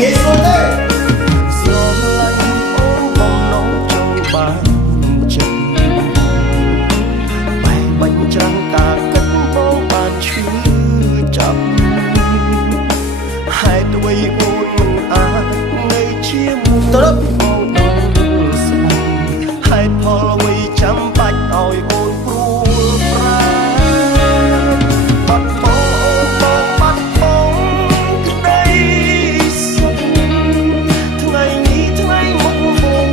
ងាយស្រួលទេស្រឡាញ់អូនបំណងចង់បានចិត្តបែកបាញ់ច្រាំងការគិតបងបានឈឺចាប់ហេតុអ្វីអូនមិនអាចនៅជាមួយបងដល់ស្មោះហេតុផលអ្វីចាំបាច់ឲ្យអូនព្រួលប្រាបាត់បង់អូនបងបាត់បង់ក្តីសុខថ្ងៃនេះថ្ងៃមុខបង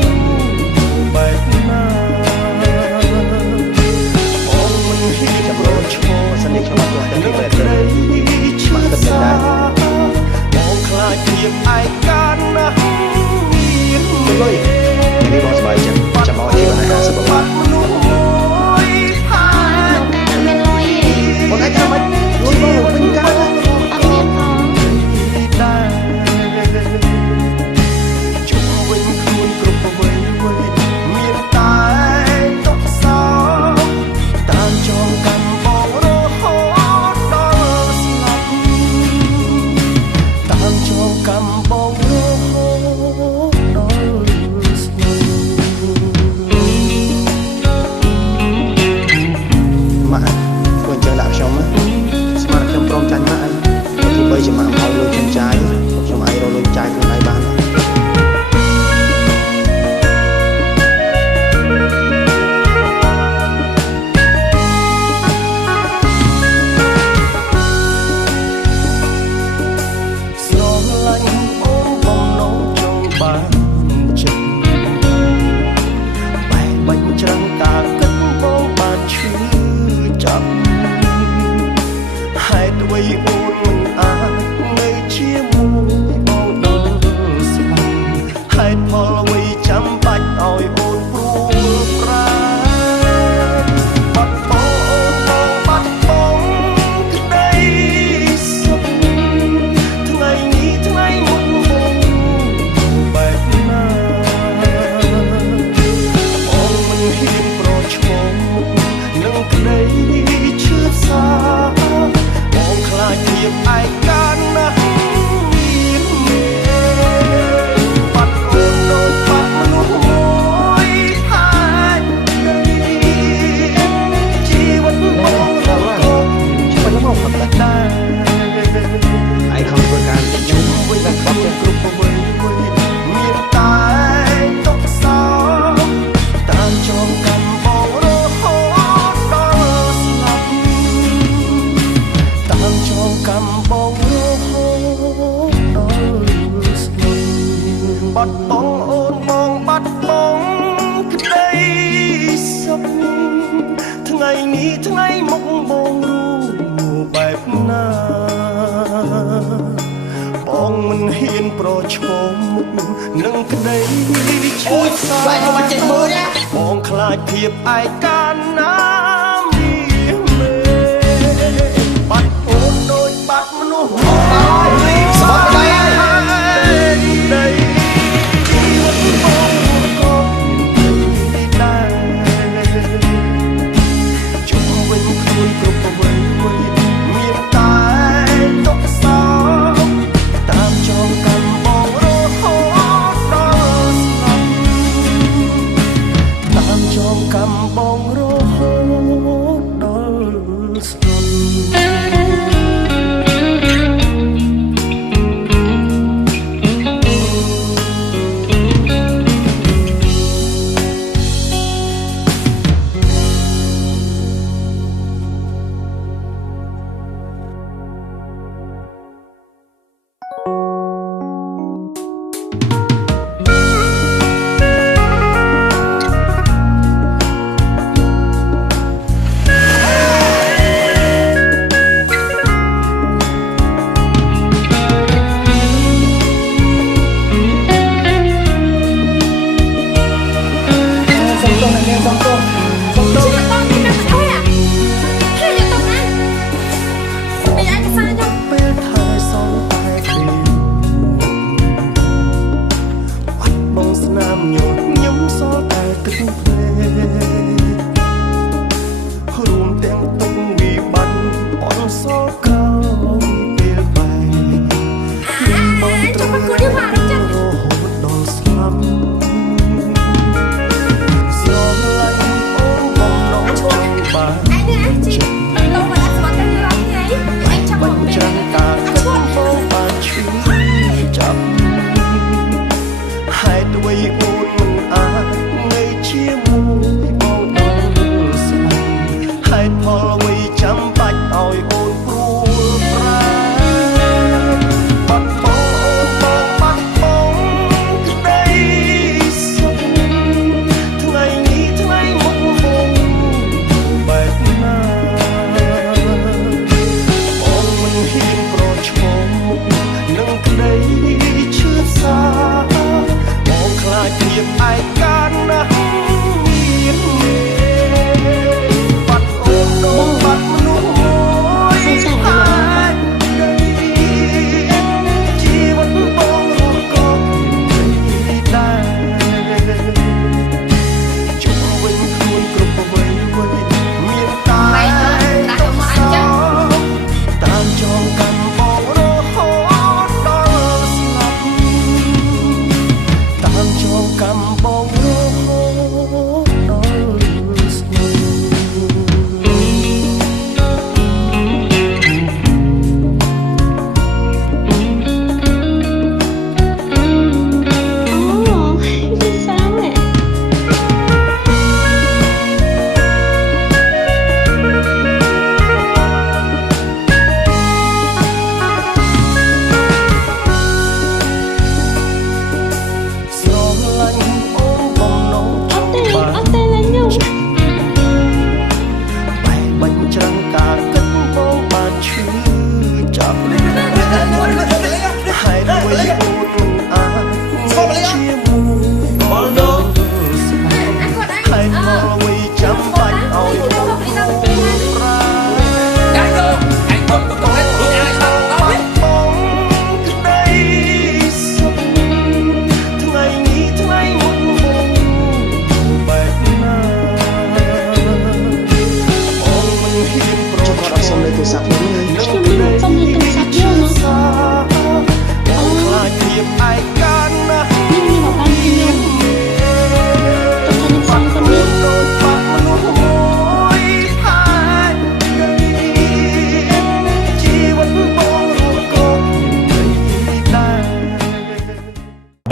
បែបណាបងមិនហ៊ានប្រឈមសន្និខ្ញុំអត់ទៅបែបទៅឆ្មាក់ទឹកដែរបងខ្លាចភាពឯកាណាស់មានលុយនេះបងសប្បាយចិត្តចាំមកជីវអាហារសុខភាពមនុស្សមួយផានមានលុយបងអាចធ្វើមិនលុយបងវិញកើតអត់មានផងដែរជុំវិញខ្លួនគ្រប់អ្វីមានតែទុកសោតាមចងកាន់បងរហូតដល់ស្លាប់តាមចងកាន់បងរហូតដល់ស្លាប់ម៉ាក់គួរចឹងដាក់ខ្ញុំស្មានខ្ញុំព្រមចាញ់ម៉ាក់អីទោះបីជាម៉ាក់ឲ្យលុយខ្ញុំចាយខ្ញុំអាចរកលុយចាយខ្លួនឯងបានស្រឡាញ់អូនបំណងចង់បានចិត្តបែកបាញ់ច្រាំងការគិតបងបានឈឺចាប់ហេតុអ្វីអូនមិនអាចនៅជាមួយបងដល់ស្មោះហេតុផលអ្វីចាំបាច់ឲ្យអូនព្រួលប្រាបាត់បង់អូនបងបាត់បង់ក្តីសុខថ្ងៃនេះថ្ងៃមុខបងបែបណាបងមិនហ៊ានប្រឈមនឹងក្តីឈឺសាបងខ្លាចភាពឯកាណាស់មានមេបាត់អូនដូចបាត់មនុស្សមួយផានជីវិតបងរកមិនមកមិនដែរឯខំធ្វើការជុំវិញបាត់គ្រប់អ្វីមានតែទុកសោតាមចងកាន់បងរហូតដល់ស្លាប់តាមចងកាន់បងរហូតដល់ស្លាប់បាត់បង់អូនបងបាត់បង់ក្តីសុខថ្ងៃនេះថ្ងៃមុខបងរូបបែបណាបងមិនហ៊ានប្រឈមមុខនឹងក្តីឈឺសាបែរមកចេញមើលណាបងខ្លាចភាពឯកាណាមានមេបាត់អូនដូចបាត់មនុស្សស្បត់ដែរដីជីវិតបងក៏មានដែរជុំវិញខ្លួនគ្រប់អ្វីមានតែទុកសោតាមចងកាន់បងរហូតដល់ស្លាប់តាមចងកាន់បងរហូត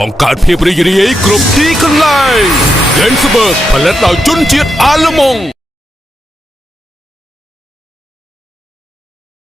បង្កើតភាពរីករាយគ្រប់ទីកន្លែង Gensberg ផលិតដោយជនជាតិអាល្លឺម៉ង់